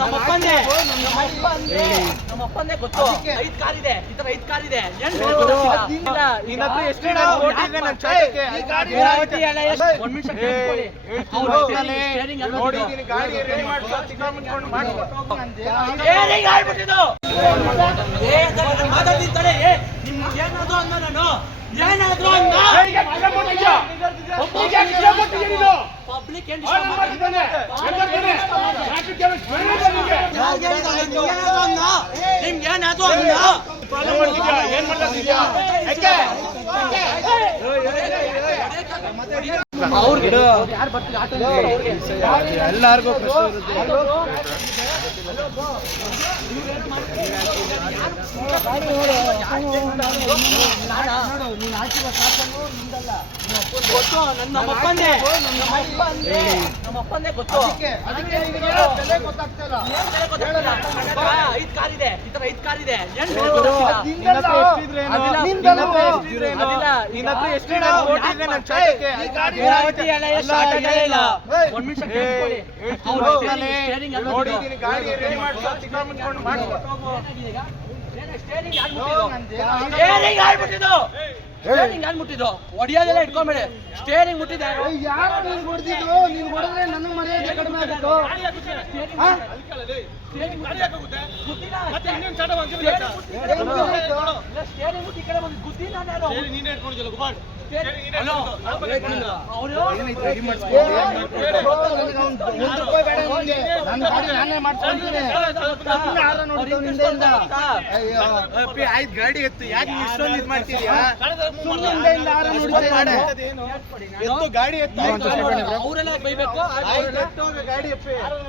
ನಮ್ಮ ಅಪ್ಪಂದೇ ನಮ್ಮ ಅಪ್ಪಂದೇ ನಮ್ಮ ಅಪ್ಪಂದೇ ಗೊತ್ತು. ಐದ್ ಕಾರ್ ಇದೆ ಈ ತರ ಐದ್ ಕಾರ್ ಇದೆ ಏನ್ ಬೇಕು ಇಲ್ಲ, ನಿನ್ನ ಹತ್ರ ಎಷ್ಟು ಇಲ್ಲ, ಜನ ಅವ್ರು vote ಯಾಕ್ ಇದೆ ನನ್ ಮಾಡ್ತಾರೆ? ಈ ಈ ಗಾಡಿ ಗಾಡಿ ಓಟಿ ಎಲ್ಲ ಎಷ್ಟು? ಒಂದ್ ನಿಮಿಷ ಕೇಳಿಸ್ಕೊಳ್ಳಿ. ಅವ್ರು steering- steering ಎಲ್ಲ ನೋಡಿದ್ದೀನಿ ಗಾಡಿ ರೆಡಿ ಮಾಡ್ಕೊಂಡು ಸಿಕ್ಕಾಕೊಂಡ್ಕೊಂಡು ಮಾಡ್ಕೊಂಡು ಸ್ಟೇರಿಂಗ್ ಆಗ್ಬಿಟ್ಟಿದ್ದು ಏ ಅದನ್ನ ಮಾತಾಡ್ತಿರ್ತಾರೆ ಏ ನಿಮ್ಗೆ ಏನಾದ್ರು ಅಂದ ನಾನು. ಏನಾದ್ರು ಅಂದ. ನಿಮ್ಗೆ ಏನಾದ್ರು ಅಂದ ಏನ್ ಮಾಡ್ತಿದ್ಯಾ ಅಣ್ಣ, ಐದ್ ಕಾರ್ ಇದೆ. ಈ ತರ ಐದ್ ಕಾರ್ ಇದೆ. ನಿನ್ನ ಹತ್ರ ಎಷ್ಟಿದ್ರೇನು? ಅದಿಲ್ಲ, ನಿನ್ನ ಹತ್ರ ಸ್ಟೇರಿಂಗ್ ಆಗ್ಬಿಟ್ಟಿದ್ದು ಸ್ಟೇರಿಂಗ್ ಆಗ್ಬಿಟ್ಟಿದ್ದು ಹೊಡಿಯೋದೆಲ್ಲ ಇಟ್ಕೊಂಬೇಡಿ ಸ್ಟೇರಿಂಗ್ ಮುಟ್ಟಿದೆ ಯಾರು ನೀನು ಹೊಡೆದಿದ್ರು ನೀನು ಹೊಡೆದ್ರೆ ಮರ್ಯಾದೆ ಕಡಿಮೆ ಆಗುತ್ತೆ ಸ್ಟೇರಿಂಗ್ ಮುಟ್ಟಿ ಈ ಕಡೆ ಬಂದು ಗುದ್ದಿ ನಾನು ನೀನೇ ಹಲೋ? ಗುಬಾಡ್ ಆಯ್ತು ಗಾಡಿ ಎತ್ತು ಯಾಕೆ ಇಷ್ಟೊಂದು ಇದು ಮಾಡ್ತಿದ್ಯಾ. ಎತ್ತು ಗಾಡಿ ಎತ್ತು ಅವರೆಲ್ಲ ಬೈಬೇಕು ಗಾಡಿ ಎಪ್ಪಿ ಏ ಅದನ್ನ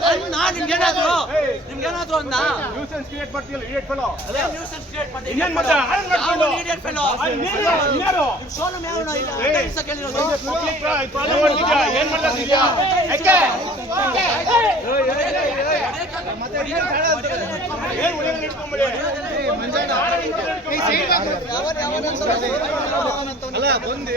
ನಾನು ಏನ್ ಹೇಳಿರೋದು ನಿಮ್ಗೇನಾದ್ರು ಅಂದ ನಿಮ್ಗೇನಾದ್ರು ಅಂದ ಕ್ರಿಯೇಟ್ ಮಾಡ್ತೀಯಲ್ಲ ಇಡಿಯಟ್ ಫೆಲೋ ಅದೇ nuisance create ಮಾಡಿ. ಇನ್ನೇನ್ ಮಾಡ್ದ? ಆನ್ ಮಾಡ್ಕೊಂಡು. ಯಾವ fellow? ಅಲ್ಲಿ ನೀನು ಯಾರು? ಇನ್ಯಾರು? ನಿಮ್ showroom ಯಾವನೋ ಇಲ್ಲ, ದಿವ್ಸ ಕೇಳಿರೋದು. ಫಾಲೋ ಮಾಡ್ತಿದ್ಯಾ ಏನ್ ಮಾಡ್ತಿದ್ಯಾ ಯಾಕೆ ಏನ್ ಉಳಿಯೋದು ಇಟ್ಕೊಂಬಿಡಿ ಅಲ್ಲ ಬಂದು